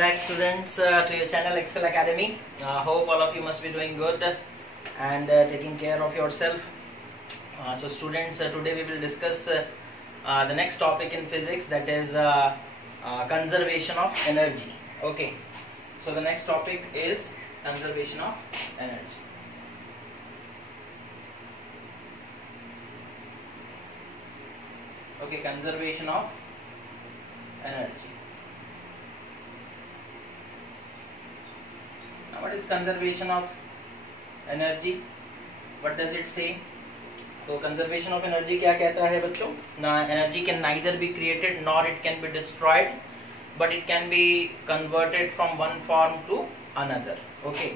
back students to your channel Excel Academy. Hope all of you must be doing good and taking care of yourself. So students, today we will discuss the next topic in physics, that is conservation of energy. Okay, so the next topic is conservation of energy. Okay, conservation of energy. Now what is conservation of energy? What does it say? तो conservation of energy क्या कहता है बच्चों? Energy can neither be created nor it can be destroyed, but it can be converted from one form to another. Okay,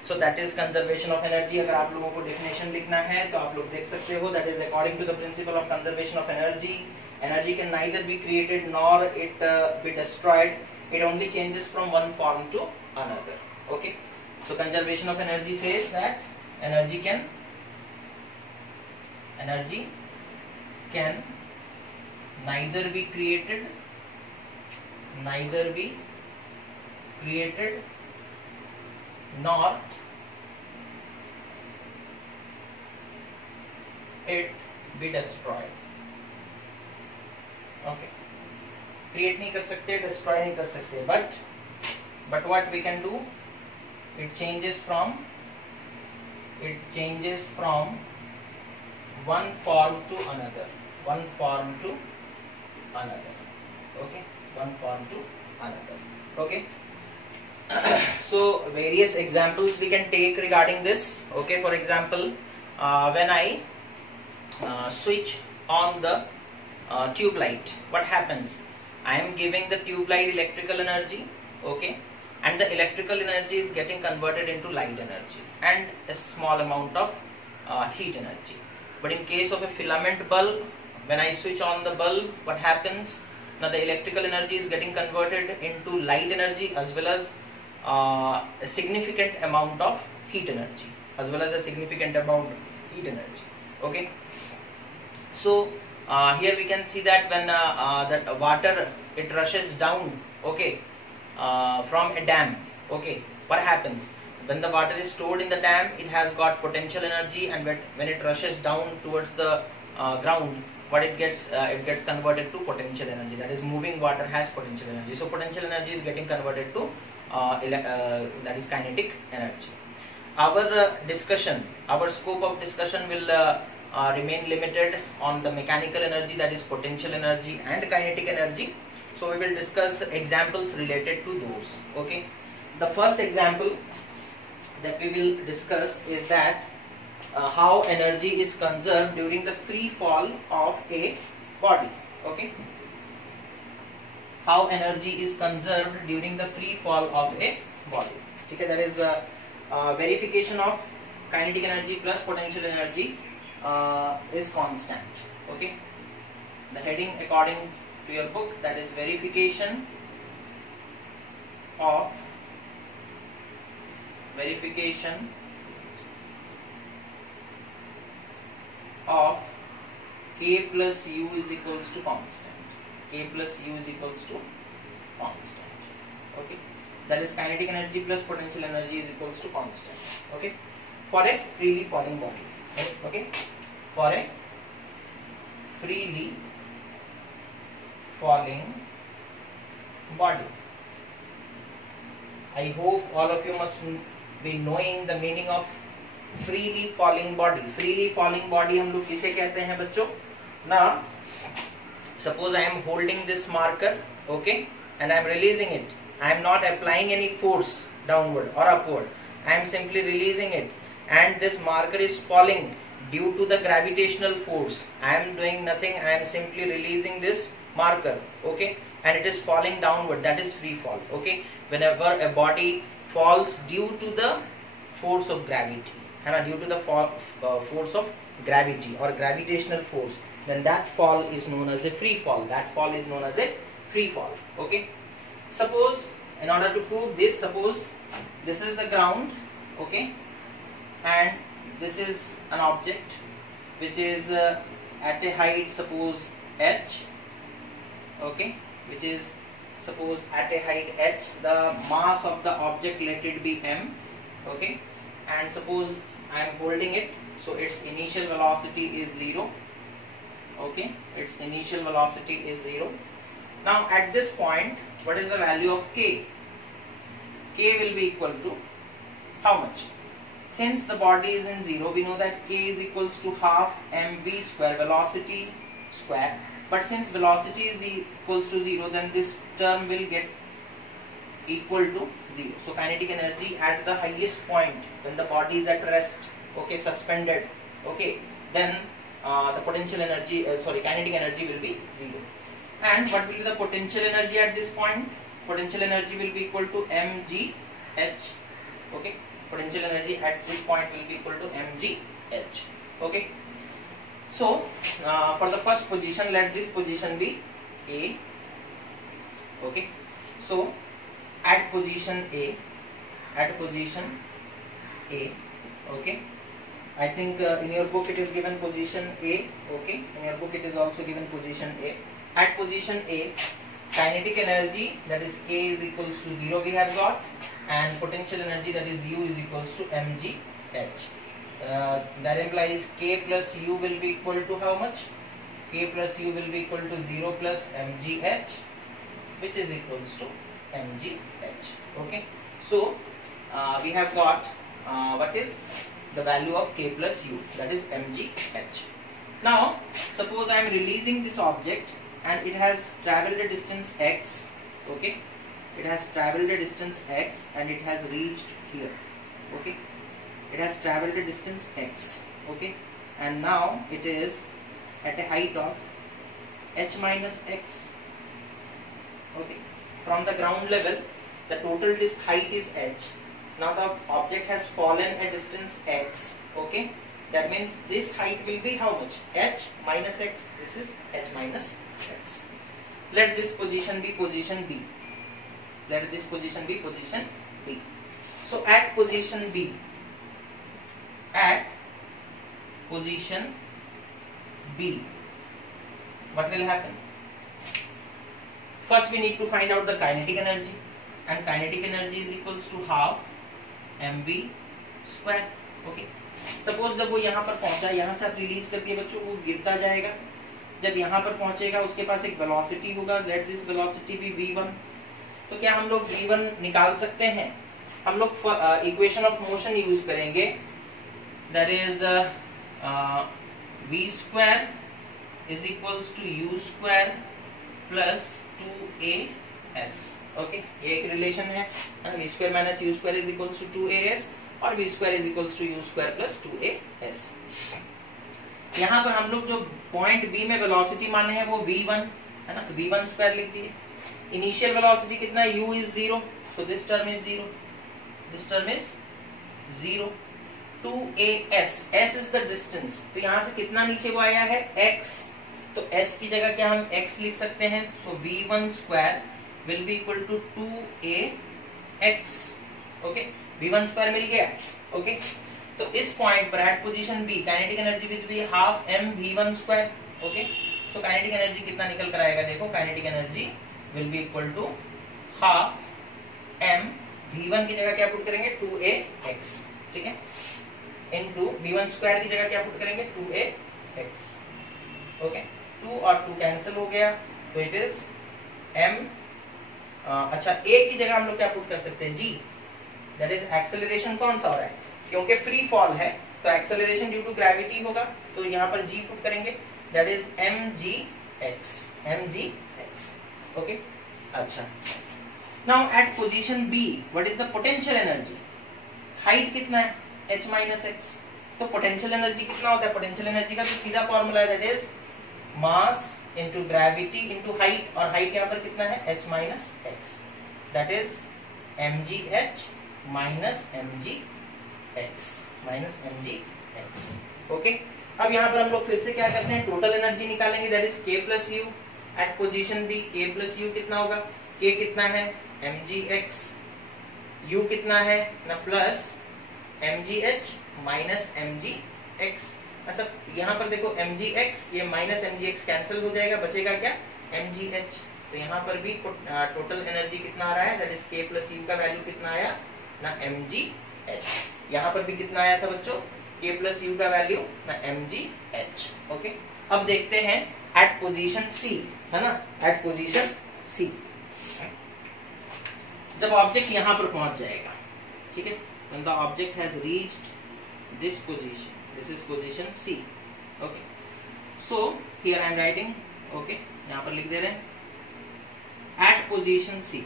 so that is conservation of energy. अगर आप लोगों को definition लिखना है तो आप लोग देख सकते हो. That is according to the principle of conservation of energy. Energy can neither be created nor it be destroyed. It only changes from one form to another. Okay, so conservation of energy says that energy can neither be created nor it be destroyed. Okay, create नहीं कर सकते, destroy नहीं कर सकते, but what we can do, it changes from one form to another. Okay, one form to another. Okay, so various examples we can take regarding this. Okay, for example, when I switch on the tube light, what happens? I am giving the tube light electrical energy. Okay, and the electrical energy is getting converted into light energy and a small amount of heat energy. But in case of a filament bulb, when I switch on the bulb, what happens? Now the electrical energy is getting converted into light energy as well as a significant amount of heat energy, Okay, so here we can see that when the water, it rushes down, okay, from a dam. Okay, what happens? When the water is stored in the dam, it has got potential energy, and when it rushes down towards the ground, what it gets converted to potential energy. That is, moving water has potential energy. So potential energy is getting converted to that is kinetic energy. Our scope of discussion will remain limited on the mechanical energy, that is potential energy and kinetic energy. So we will discuss examples related to those. Okay, the first example that we will discuss is that how energy is conserved during the free fall of a body. Okay, how energy is conserved during the free fall of a body. Okay, that is verification of kinetic energy plus potential energy is constant. Okay, the heading according to your book, that is verification of K plus U is equals to constant. Okay, that is kinetic energy plus potential energy is equals to constant. Okay, for a freely falling body. Okay, for a freely falling body. I hope all of you must be knowing the meaning of freely falling body. Freely falling body हम लोग किसे कहते हैं बच्चों? Now, suppose I am holding this marker, okay, and I am releasing it. I am not applying any force downward or upward. I am simply releasing it, and this marker is falling due to the gravitational force. I am doing nothing. I am simply releasing this marker, okay, and it is falling downward. That is free fall. Okay, whenever a body falls due to the force of gravity, due to the force of gravity or gravitational force, then that fall is known as a free fall. Okay, suppose, in order to prove this, suppose this is the ground, okay, and this is an object which is at a height, suppose h, okay, which is suppose at a height h, the mass of the object, let it be m, okay, and suppose I am holding it, so its initial velocity is 0, okay, its initial velocity is 0. Now at this point, what is the value of k? K will be equal to how much? Since the body is in 0, we know that k is equals to half mv square, velocity square. But since velocity is equals to 0, then this term will get equal to 0. So kinetic energy at the highest point, when the body is at rest, okay, suspended, okay, then the potential energy, kinetic energy will be 0. And what will be the potential energy at this point? Potential energy will be equal to mgh, okay. Potential energy at this point will be equal to mgh, okay. So for the first position, let this position be A, okay. So at position A, okay, I think in your book it is given position A, okay, in your book it is also given position A. At position A, kinetic energy, that is k is equals to 0 we have got, and potential energy, that is u is equals to mgh. That implies k plus u will be equal to how much? K plus u will be equal to 0 plus mgh, which is equals to mgh, okay. So we have got what is the value of k plus u, that is mgh. Now suppose I am releasing this object and it has traveled a distance x, okay, it has traveled a distance x and it has reached here, okay, it has traveled a distance x, okay, and now it is at a height of h minus x, okay. From the ground level, the total height is h. Now the object has fallen a distance x, okay, that means this height will be how much? H minus x. This is h minus x. Let this position be position B. Let this position be position B. So at position B, what will happen? First we need to find out the kinetic energy, and kinetic energy is equals to half mv square, okay. Suppose जब वो यहाँ पर पहुंचा, यहाँ से आप release कर दिए बच्चों, वो गिरता जाएगा, जब यहाँ पर पहुंचेगा उसके पास एक वेलोसिटी होगा, let this velocity B v1. तो क्या हम लोग v1 निकाल सकते हैं? हम लोग इक्वेशन ऑफ मोशन यूज करेंगे, that is v square is equals to u square plus 2as, okay. ये एक रिलेशन है, v square minus u square is equals to 2as और v square is equals to u square plus 2as. यहाँ पर हम लोग जो point B में वेलोसिटी माने हैं वो v1 है ना, तो v1 स्क्वायर लिख दिए. इनिशियल वेलोसिटी कितना है? u is 0, so this term is 0, this term is 0. 2as, s is the distance, तो यहाँ से कितना नीचे वो आया है? x, तो s की जगह क्या हम x लिख सकते हैं? so v1 square will be equal to 2ax, okay. v1 square मिल गया, ओके. तो इस पॉइंट पर at position B kinetic energy will be half m v1 square, okay. So kinetic energy कितना निकल कर आएगा? देखो, kinetic energy will be equal to half m v1 की जगह क्या पुट करेंगे? 2ax, ठीक है, इनटू v1 स्क्वायर की जगह क्या पुट करेंगे? 2ax, okay. 2 और 2 कैंसिल हो गया, तो इट इज m. अच्छा, a की जगह हम लोग क्या पुट कर सकते हैं? g, that is acceleration. कौन सा हो रहा है? क्योंकि फ्री फॉल है तो एक्सेलरेशन ड्यू टू ग्रेविटी होगा, तो यहाँ पर g पुट करेंगे, दैट इज mgx, ओके. अच्छा, now at position B what is the potential energy? Height कितना है? h माइनस x, तो पोटेंशियल एनर्जी कितना होता है? पोटेंशियल एनर्जी का तो सीधा फॉर्मूला है, that is mass into gravity into height, और हाइट यहाँ पर कितना है? h minus x, that is mgh minus mgx, okay. अब यहाँ पर हम लोग फिर से क्या करते हैं? टोटल एनर्जी निकालेंगे, that is k plus U. At position B k plus U कितना होगा? k कितना है? mgx. u कितना है ना? Plus mgh minus mgx. अच्छा, यहाँ पर देखो mgx, ये माइनस mgx कैंसिल हो जाएगा, बचेगा क्या? mgh. तो यहाँ पर भी टोटल एनर्जी कितना आ रहा है, that is k plus you का वैल्यू कितना आया ना mgh। यहाँ पर भी कितना आया था बच्चों, k प्लस यू का वैल्यू ना mgh। ओके, अब देखते हैं एट पोजीशन C, है ना, एट पोजीशन C जब ऑब्जेक्ट यहाँ पर पहुंच जाएगा, ठीक है, when the object has reached this position, this is position C। okay, so here I am writing, okay, यहाँ पर लिख दे रहे हैं at position C,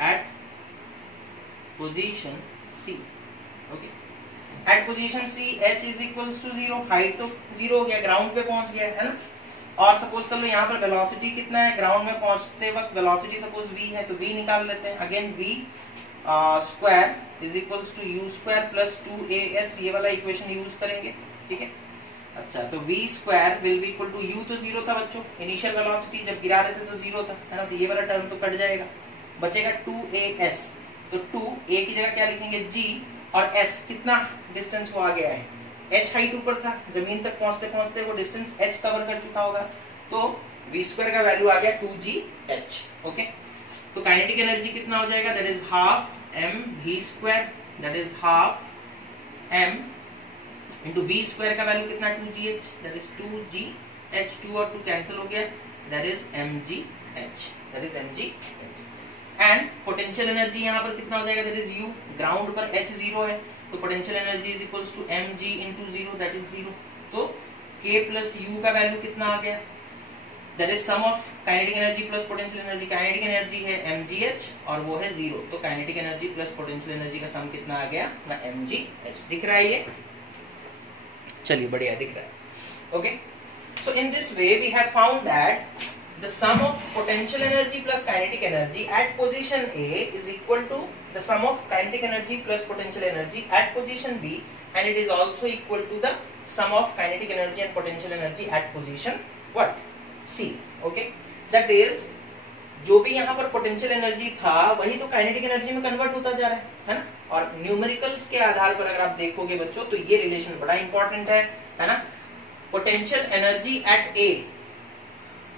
at position C। okay, at position C h is equals to 0, height तो 0 हो गया, ground पे पहुंच गया, है ना। और सपोज कर लो यहाँ पर वेलोसिटी कितना है, ग्राउंड में पहुंचते वक्त वेलोसिटी सपोज v है, तो v निकाल लेते हैं। Again v square is equals to u square plus 2as, ये वाला इक्वेशन यूज करेंगे, ठीक है। अच्छा, तो v square will be equal to u तो 0 था बच्चों, इनिशियल वेलोसिटी जब गिरा रहे थे तो 0 था, है ना, तो ये वाला टर्म तो कट जाएगा, बचेगा 2as। तो 2 a की जगह क्या लिखेंगे g, और s कितना डिस्टेंस वो आ गया है, h हाइट ऊपर था, जमीन तक पहुंचते पहुंचते वो डिस्टेंस h कवर कर चुका होगा, तो v स्क्वायर का वैल्यू आ गया 2gh। ओके, तो काइनेटिक एनर्जी कितना हो जाएगा, that is half m v square, that is half m into v square का वैल्यू कितना 2gh, दैट इज 2gh, 2 और 2 कैंसिल हो गया, that is mgh, that is mgh। And potential energy यहाँ पर कितना हो जाएगा, दैट इज u, ग्राउंड पर h 0 है, तो potential energy is equals to mg into 0, that is 0। तो k प्लस u का वैल्यू कितना आ गया, that is sum of kinetic energy plus potential energy. Kinetic energy है mgh और वो है 0, तो kinetic energy plus potential energy का सम कितना आ गया ना mgh। दिख रहा है ये, चलिए बढ़िया दिख रहा है। Okay, so in this way we have found that the sum of potential energy plus kinetic energy at position A is equal to the sum of kinetic energy plus potential energy at position B, and it is also equal to the sum of kinetic energy and potential energy at position what C। okay, that is जो भी यहाँ पर potential energy था वही तो kinetic energy में convert होता जा रहा है ना। और न्यूमेरिकल्स के आधार पर अगर आप देखोगे बच्चों तो ये रिलेशन बड़ा इंपॉर्टेंट है ना। Potential energy at A,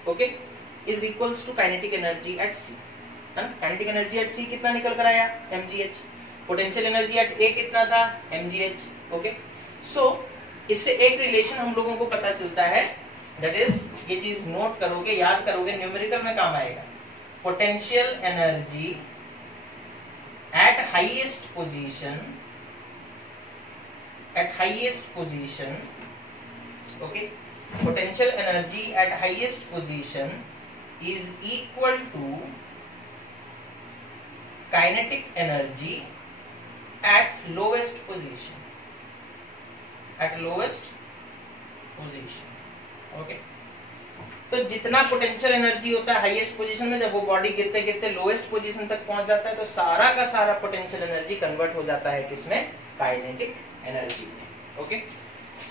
okay, is equals to kinetic energy at C, है ना। काइनेटिक एनर्जी एट सी कितना निकल कर आया, mgh। पोटेंशियल एनर्जी एट ए कितना था, mgh। ओके, सो इससे एक रिलेशन हम लोगों को पता चलता है, दैट इज, ये चीज नोट करोगे, याद करोगे, न्यूमेरिकल में काम आएगा। Potential energy eight highest position, okay, potential energy at highest position is equal to kinetic energy at lowest position, okay। तो जितना पोटेंशियल एनर्जी होता है हाईएस्ट पोजीशन में, जब वो बॉडी गिरते गिरते लोएस्ट पोजीशन तक पहुंच जाता है तो सारा का सारा पोटेंशियल एनर्जी कन्वर्ट हो जाता है किसमें, काइनेटिक एनर्जी में। Okay,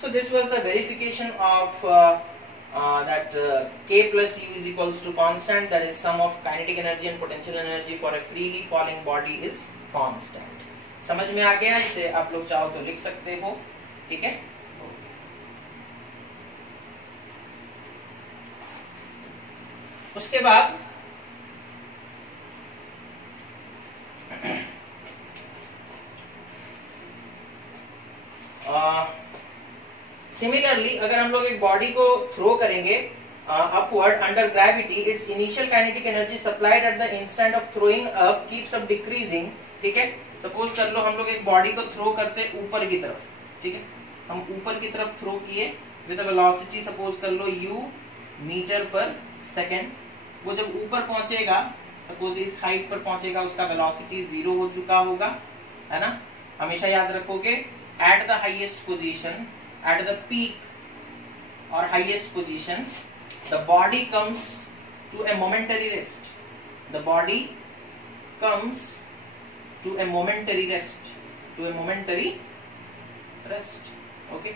so this was the verification of that k plus u is equals to constant, that is sum of kinetic energy and potential energy for a freely falling body is constant। समझ में आ गया, इसे आप लोग चाहो तो लिख सकते हो, ठीक है। उसके बाद सिमिलरली अगर हम लोग एक बॉडी को थ्रो करेंगे upward under gravity, it's initial kinetic energy supplied at the instant of throwing up keeps up decreasing, ठीक है। सपोज कर लो हम लोग एक बॉडी को थ्रो करते ऊपर की तरफ, ठीक है, हम ऊपर की तरफ थ्रो किए विद वेलोसिटी सपोज कर लो u मीटर पर सेकेंड। वो जब ऊपर पहुंचेगा, सपोज इस हाइट पर पहुंचेगा, उसका वेलोसिटी 0 हो चुका होगा, है ना। हमेशा याद रखोगे eight the highest position, at the peak or highest position, the body comes to a momentary rest, the body comes to a momentary rest, okay।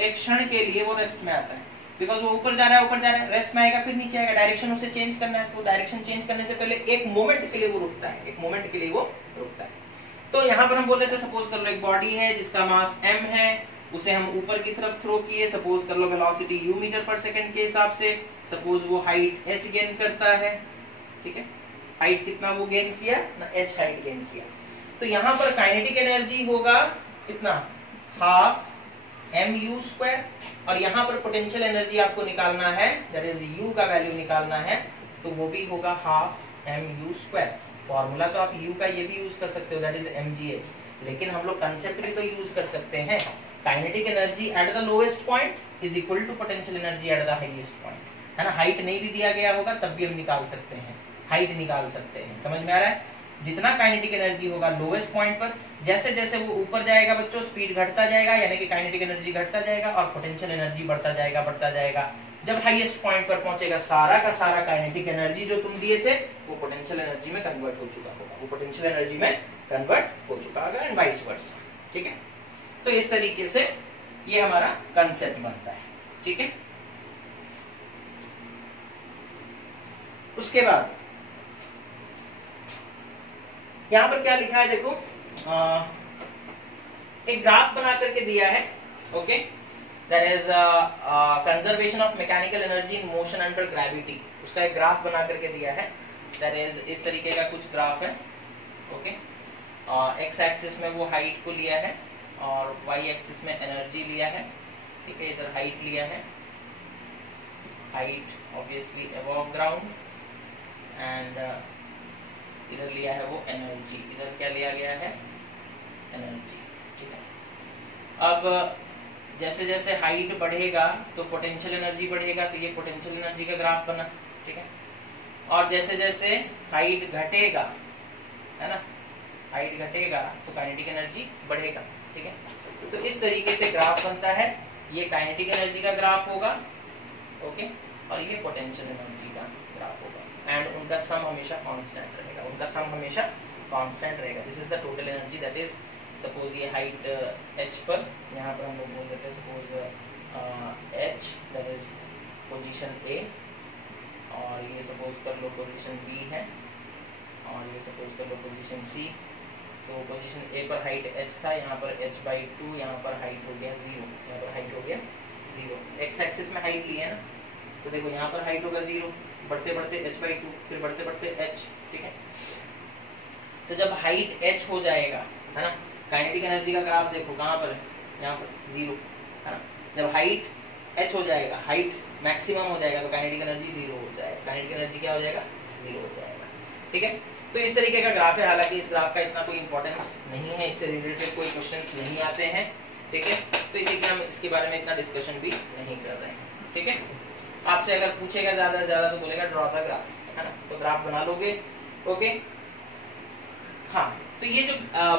एक क्षण के लिए वो रेस्ट में आता है, बिकॉज वो ऊपर जा रहा है, रेस्ट में आएगा, फिर नीचे आएगा, डायरेक्शन उसे चेंज करना है, तो डायरेक्शन चेंज करने से पहले एक मोमेंट के लिए वो रुकता है, तो यहाँ पर हम बोल रहे थे, सपोज कर लो एक बॉडी है जिसका मास m है, उसे हम ऊपर की तरफ थ्रो किए, सपोज कर लो वेलोसिटी u मीटर पर सेकंड के हिसाब से, सपोज वो हाइट h गेन करता है, ठीक है, हाइट कितना वो गेन किया ना, h हाइट गेन किया। तो यहाँ पर काइनेटिक एनर्जी होगा कितना, हाफ mu², और यहाँ पर पोटेंशियल एनर्जी आपको निकालना है, दैट इज u का वैल्यू निकालना है, तो वो भी होगा हाफ mu²। फॉर्मूला तो आप u का ये भी यूज कर सकते हो, दैट इज mgh, लेकिन हम लोग कंसेप्ट भी तो यूज कर सकते हैं। Kinetic energy at the lowest point is equal to potential energy at the highest point, है ना। हाइट नहीं भी दिया गया होगा तब भी हम निकाल सकते हैं, हाइट निकाल सकते हैं, समझ में आ रहा है। जितना काइनेटिक एनर्जी होगा लोएस्ट पॉइंट पर, जैसे जैसे वो ऊपर जाएगा बच्चों स्पीड घटता जाएगा, यानी कि काइनेटिक एनर्जी घटता जाएगा और पोटेंशियल एनर्जी बढ़ता जाएगा। जब हाईएस्ट पॉइंट पर पहुंचेगा, सारा का सारा काइनेटिक एनर्जी जो तुम दिए थे वो पोटेंशियल एनर्जी में कन्वर्ट हो चुका होगा, वो पोटेंशियल एनर्जी में कन्वर्ट हो चुका होगा, एंड वाइस वर्सा, ठीक है। तो इस तरीके से ये हमारा कंसेप्ट बनता है, ठीक है। उसके बाद यहां पर क्या लिखा है देखो, एक ग्राफ बना करके दिया है, okay, that is conservation of mechanical energy in motion under gravity. उसका एक ग्राफ बना करके दिया है, दैट इज इस तरीके का कुछ ग्राफ है, ओके। एक्स एक्सिस में वो हाइट को लिया है और वाई एक्सिस में एनर्जी लिया है, ठीक है। इधर हाइट लिया है, height obviously above ground, and इधर लिया है वो एनर्जी, इधर क्या लिया गया है, एनर्जी, ठीक है। अब जैसे जैसे हाइट बढ़ेगा तो पोटेंशियल एनर्जी बढ़ेगा, तो ये पोटेंशियल एनर्जी का ग्राफ बना, ठीक है। और जैसे जैसे हाइट घटेगा, है ना, हाइट घटेगा तो काइनेटिक एनर्जी बढ़ेगा, ठीक है। तो इस तरीके से ग्राफ बनता है, ये काइनेटिक एनर्जी का ग्राफ होगा, ओके, और ये पोटेंशियल एनर्जी का ग्राफ होगा, एंड उनका सम हमेशा कांस्टेंट रहेगा, उनका सम हमेशा कांस्टेंट रहेगा। This is the total energy, that is suppose ये हाइट h पर, यहाँ पर हम लोग बोल देते हैं suppose h, that is position A, और ये सपोज कर लो पोजीशन B है, और ये सपोज कर लो पोजीशन C। तो पोजीशन A पर हाइट h था, यहाँ पर h/2, यहाँ पर हाइट हो गया 0, यहाँ पर हाइट हो गया 0। एक्स एक्सिस में हाइट ली है ना, तो देखो यहाँ पर हाइट होगा 0, बढ़ते बढ़ते h/2, फिर बढ़ते बढ़ते h, ठीक है। तो जब हाइट h हो जाएगा, है ना, काइनेटिक एनर्जी का ग्राफ देखो कहाँ पर है, यहाँ पर 0, है ना। जब हाइट h हो जाएगा, हाइट मैक्सिमम हो जाएगा, तो काइनेटिक एनर्जी 0 हो जाएगा, काइनेटिक एनर्जी क्या हो जाएगा, 0 हो जाएगा, ठीक है। तो इस तरीके का ग्राफ है, हालांकि इस ग्राफ का इतना कोई इंपॉर्टेंस नहीं है, इससे रिलेटेड कोई क्वेश्चंस नहीं आते हैं, ठीक है। तो इसीलिए हम इसके बारे में इतना डिस्कशन भी नहीं कर रहे हैं, ठीक है। आपसे अगर पूछेगा ज्यादा से ज्यादा तो बोलेगा ड्रॉ द ग्राफ, है ना, तो ग्राफ बना लोगे, ओके। हाँ, तो ये जो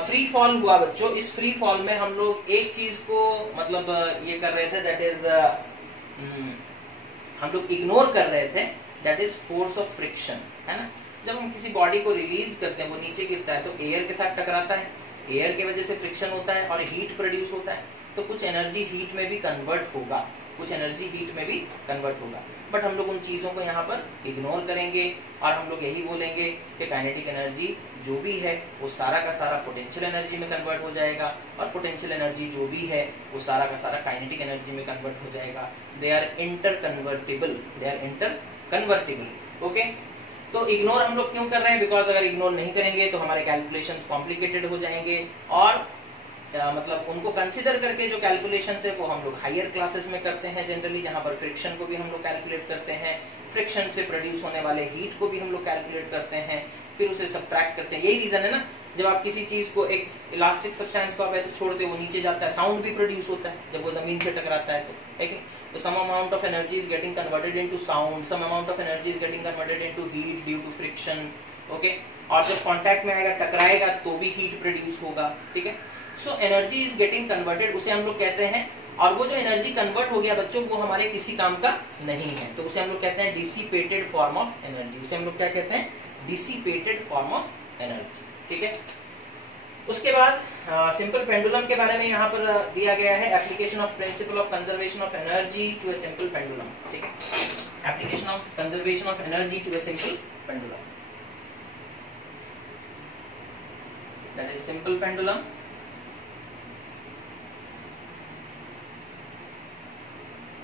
फ्री फॉल हुआ बच्चों, इस फ्री फॉल में हम लोग एक चीज को मतलब ये कर रहे थे, दैट इज हम लोग इग्नोर कर रहे थे, that is force of friction, है ना। जब हम किसी बॉडी को रिलीज करते हैं, वो नीचे गिरता है तो एयर के साथ टकराता है, एयर की वजह से फ्रिक्शन होता है और हीट प्रोड्यूस होता है, तो कुछ एनर्जी हीट में भी कन्वर्ट होगा, कुछ एनर्जी हीट में भी कन्वर्ट होगा। बट हम लोग उन चीजों को यहाँ पर इग्नोर करेंगे और हम लोग यही बोलेंगे कि काइनेटिक एनर्जी जो भी है वो सारा का सारा पोटेंशियल एनर्जी में कन्वर्ट हो जाएगा, और पोटेंशियल एनर्जी जो भी है वो सारा का सारा काइनेटिक एनर्जी में कन्वर्ट हो जाएगा। They are interconvertible, they are interconvertible, okay. तो इग्नोर हम लोग क्यों कर रहे हैं, बिकॉज अगर इग्नोर नहीं करेंगे तो हमारे कैलकुलेशंस कॉम्प्लिकेटेड हो जाएंगे, और मतलब उनको कंसिडर करके जो कैलकुलेशंस है वो हम लोग हायर क्लासेस में करते हैं जनरली, जहां पर फ्रिक्शन को भी हम लोग कैलकुलेट करते हैं, फ्रिक्शन से प्रोड्यूस होने वाले हीट को भी हम लोग कैलकुलेट करते हैं, फिर उसे सब्ट्रैक्ट करते हैं। यही रीजन है ना, जब आप किसी चीज को, एक इलास्टिक सब्सटेंस को आप ऐसे छोड़ते हो, वो नीचे जाता है, साउंड भी प्रोड्यूस होता है जब वो जमीन से टकराता है, तो ठीक है। तो some amount of energy is getting converted into sound, some amount of energy is getting converted into heat due to friction, okay. और जब कांटेक्ट में आएगा, टकराएगा, तो भी हीट प्रोड्यूस होगा, ठीक है। So energy is getting converted, उसे हम लोग कहते हैं, और वो जो एनर्जी कन्वर्ट हो गया बच्चों, वो हमारे किसी काम का नहीं है, तो उसे हम लोग कहते हैं डिसिपेटेड फॉर्म ऑफ एनर्जी, उसे हम लोग क्या कहते हैं, डिसिपेटेड फॉर्म ऑफ एनर्जी, ठीक है। उसके बाद सिंपल पेंडुलम के बारे में यहाँ पर दिया गया है, application of principle of conservation of energy to a simple pendulum, ठीक है। Application of conservation of energy to a simple pendulum, that is simple pendulum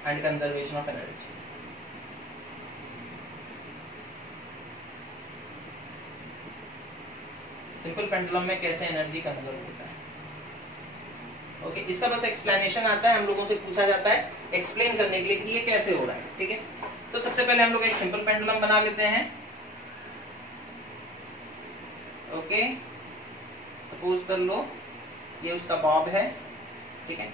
and conservation of energy. Simple pendulum में कैसे एनर्जी कंजर्व होता है। Okay, इसका बस explanation आता है, हम लोगों से पूछा जाता है एक्सप्लेन करने के लिए कि ये कैसे हो रहा है। ठीक है, तो सबसे पहले हम लोग एक सिंपल पेंडुलम बना लेते हैं। ओके, सपोज कर लो ये उसका बॉब है। ठीक है,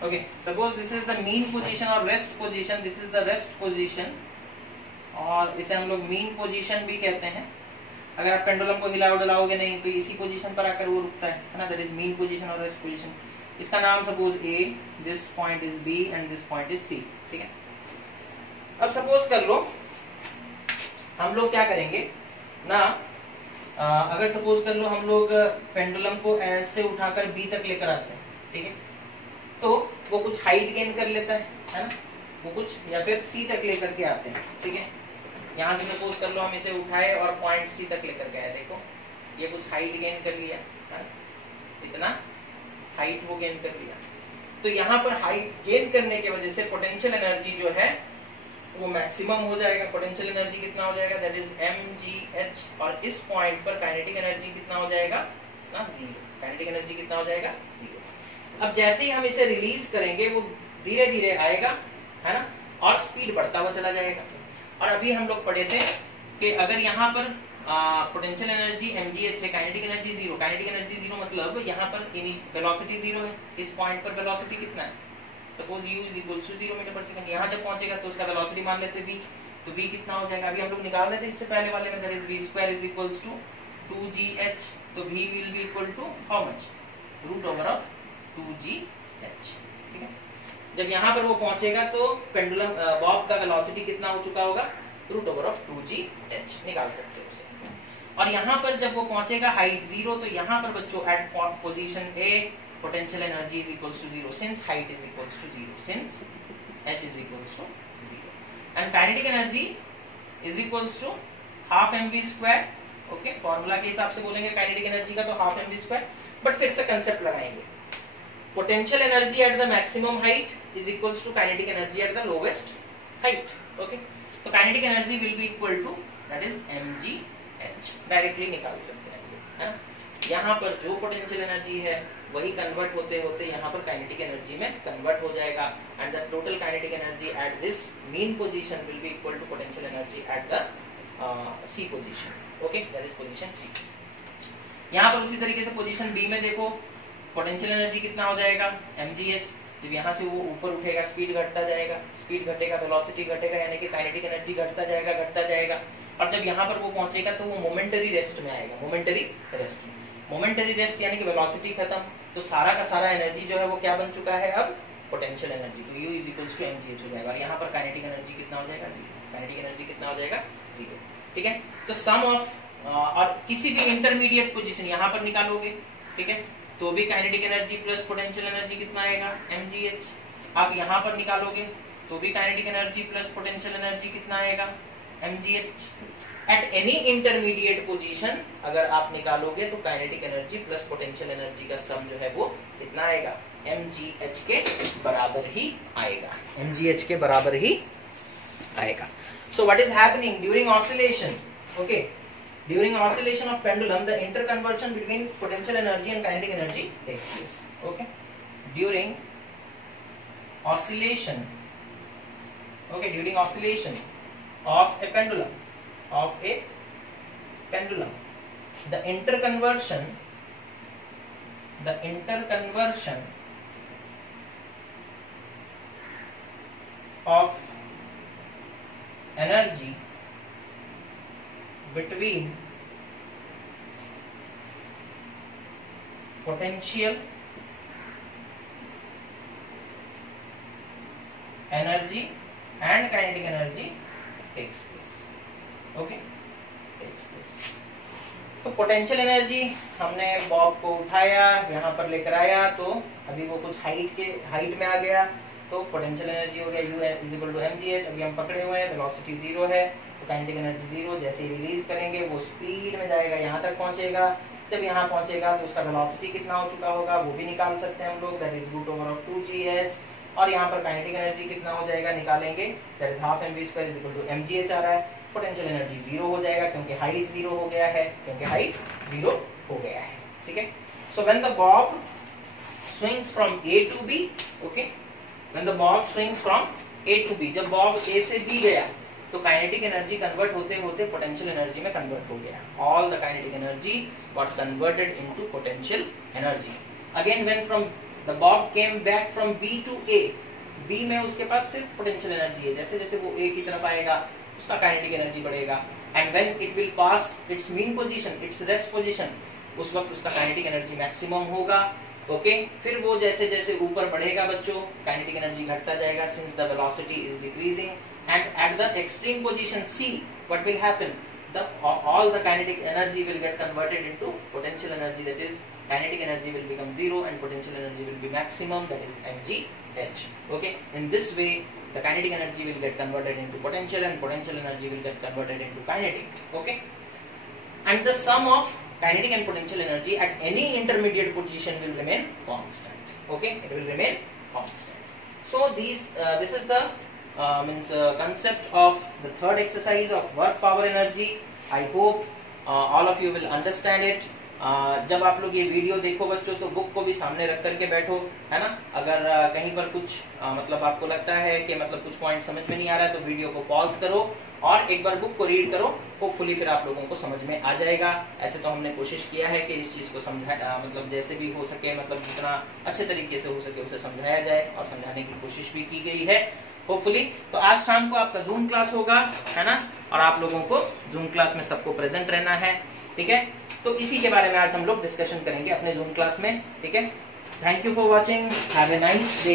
okay, suppose this is the mean position or rest position, this is the rest position, और इसे हम लोग mean position भी कहते हैं। अगर आप पेंडुलम को हिलाओ डलाओगे नहीं तो इसी पोजीशन पर आकर वो रुकता है ना, दैट इज mean position और rest position। इसका नाम suppose A, this point is B and this point is C। ठीक है, अब सपोज कर लो हम लोग क्या करेंगे ना, अगर सपोज कर लो हम लोग पेंडुलम को ऐसे से उठाकर B तक लेकर आते हैं। ठीक है, तो वो कुछ हाइट गेन कर लेता है ना, वो कुछ या फिर सी तक लेकर के आते हैं। ठीक है, यहाँ से सपोज कर लो हम इसे उठाए और पॉइंट सी तक लेकर के आए, देखो ये कुछ हाइट गेन कर लिया है, इतना हाइट वो गेन कर लिया। तो यहाँ पर हाइट गेन करने की वजह से पोटेंशियल एनर्जी जो है वो मैक्सिमम हो जाएगा। पोटेंशियल एनर्जी कितना हो जाएगा, दैट इज mgh, और इस पॉइंट पर काइनेटिक एनर्जी कितना हो जाएगा ना, जीरो। काइनेटिक एनर्जी कितना हो जाएगा, जीरो। अब जैसे ही हम इसे रिलीज करेंगे वो धीरे धीरे आएगा है ना, और स्पीड बढ़ता हुआ चला जाएगा। और अभी हम लोग पढ़े थे कि अगर यहाँ पर पोटेंशियल एनर्जी mgh है, kinetic energy zero. Kinetic energy zero मतलब यहाँ पर वेलोसिटी जीरो है, इस पॉइंट पर वेलोसिटी कितना है, suppose u is equal to 0 metre पर सेकंड। यहाँ जब पहुंचेगा तो उसका वेलोसिटी मान लेते v, तो v कितना हो जाएगा, अभी हम लोग निकाल रहे थे इससे पहले वाले में, that is v square is equals to 2gh। तो v will be equal to how much, root over of 2gh। ठीक है, जब यहाँ पर वो पहुंचेगा तो पेंडुलम बॉब का वेलोसिटी कितना हो चुका होगा, रूट ओवर ऑफ 2gh, निकाल सकते हो उसे। और यहाँ पर जब वो पहुंचेगा हाइट जीरो, तो यहाँ पर बच्चों at position A potential energy is equals to zero, since height is equals to zero, since h is equals to zero, and kinetic energy is equals to half mv square. Okay, formula के हिसाब से बोलेंगे kinetic energy का तो half mv square, but फिर से concept लगाएंगे। Potential energy at the maximum height is equals to kinetic energy at the lowest height. Okay, तो kinetic energy will be equal to that is mgh, directly निकाल सकते हैं है ना। यहाँ पर जो पोटेंशियल एनर्जी है वही कन्वर्ट होते होते यहाँ पर काइनेटिक एनर्जी में कन्वर्ट हो जाएगा, and the total kinetic energy at this mean position will be equal to potential energy at the C position. Okay, that is position C. यहाँ पर उसी तरीके से पोजीशन बी में देखो पोटेंशियल एनर्जी कितना हो जाएगा, mgh। जब यहाँ से वो ऊपर उठेगा स्पीड घटता जाएगा, स्पीड घटेगा वेलोसिटी घटेगा, यानी कि काइनेटिक एनर्जी घटता जाएगा। और जब यहाँ पर वो पहुंचेगा तो वो मोमेंटरी रेस्ट में आएगा, मोमेंटरी रेस्ट में। मोमेंटरी रेस्ट यानी कि वेलोसिटी खत्म, तो सारा का सारा एनर्जी जो है वो क्या बन चुका है अब, पोटेंशियल एनर्जी। तो u is equals to mgh हो जाएगा, और यहाँ पर काइनेटिक एनर्जी कितना हो जाएगा, जीरो। काइनेटिक एनर्जी कितना हो जाएगा, जीरो। ठीक है, तो सम ऑफ और किसी भी इंटरमीडिएट पोजीशन यहाँ पर निकालोगे, ठीक है, तो भी kinetic energy plus potential energy कितना आएगा, mgh। आप यहाँ पर निकालोगे तो भी kinetic energy plus potential energy कितना आएगा, mgh। At any intermediate position अगर आप निकालोगे तो kinetic energy plus potential energy का सम जो है वो कितना आएगा, mgh के बराबर ही आएगा, mgh के बराबर ही आएगा। So what is happening during oscillation? Okay, during oscillation of pendulum the interconversion between potential energy and kinetic energy takes place. Okay, during oscillation, okay, during oscillation of a pendulum, the interconversion of energy between potential energy and kinetic energy takes place. Okay, takes place. तो potential energy हमने Bob को उठाया यहाँ पर लेकर आया, तो अभी वो कुछ हाइट में आ गया, तो पोटेंशियल एनर्जी हो गया u is equal to mgh। अभी हम पकड़े हुए हैं, वेलोसिटी जीरो है, तो काइनेटिक एनर्जी 0, जैसे ही रिलीज करेंगे वो स्पीड में जाएगा, यहाँ तक पहुंचेगा। जब यहाँ पहुंचेगा तो उसका वेलोसिटी कितना हो चुका होगा वो भी निकाल सकते हैं हम लोग, that is root over of 2gh। और यहाँ पर काइनेटिक एनर्जी कितना हो जाएगा निकालेंगे, that is half mv square is equal to mgh आ रहा है। पोटेंशियल एनर्जी 0 हो जाएगा क्योंकि हाइट 0 हो गया है, हो गया है, ठीक है। So when the Bob swings from A to B, okay, when the bob swings from A to B, जब बॉब A से B गया तो काइनेटिक एनर्जी कन्वर्ट होते होते पोटेंशियल एनर्जी में कन्वर्ट हो गया। All the kinetic energy got converted into potential energy. Again when from the Bob came back from B to A, B में उसके पास सिर्फ पोटेंशियल एनर्जी है, जैसे जैसे वो A की तरफ आएगा उसका काइनेटिक एनर्जी बढ़ेगा। And when it will pass it's mean position, it's rest position, उस वक्त उसका काइनेटिक एनर्जी मैक्सिमम होगा। ओके, फिर वो जैसे जैसे ऊपर बढ़ेगा बच्चों काइनेटिक एनर्जी घटता जाएगा since the velocity is decreasing. And at the extreme position C, what will happen, all the kinetic energy will get converted into potential energy, that is kinetic energy will become 0 and potential energy will be maximum, that is mgh. Okay, in this way the kinetic energy will get converted into potential and potential energy will get converted into kinetic. Okay, and the sum of kinetic and potential energy at any intermediate position will remain constant. Okay, it will remain constant. So this is the concept of the third exercise of work power energy. I hope all of you will understand it. जब आप लोग ये video देखो बच्चों तो book को भी सामने रख करके बैठो, है ना। अगर कहीं पर कुछ मतलब आपको लगता है कि मतलब कुछ पॉइंट समझ में नहीं आ रहा है तो वीडियो को पॉज करो और एक बार बुक को रीड करो, होपफुली फिर आप लोगों को समझ में आ जाएगा। ऐसे तो हमने कोशिश किया है कि इस चीज को समझा मतलब जैसे भी हो सके, मतलब जितना अच्छे तरीके से हो सके उसे समझाया जाए और समझाने की कोशिश भी की गई है होपफुली। तो आज शाम को आपका जूम क्लास होगा, है ना, और आप लोगों को जूम क्लास में सबको प्रेजेंट रहना है, ठीक है। तो इसी के बारे में आज हम लोग डिस्कशन करेंगे अपने जूम क्लास में, ठीक है। Thank you for watching, have a nice day.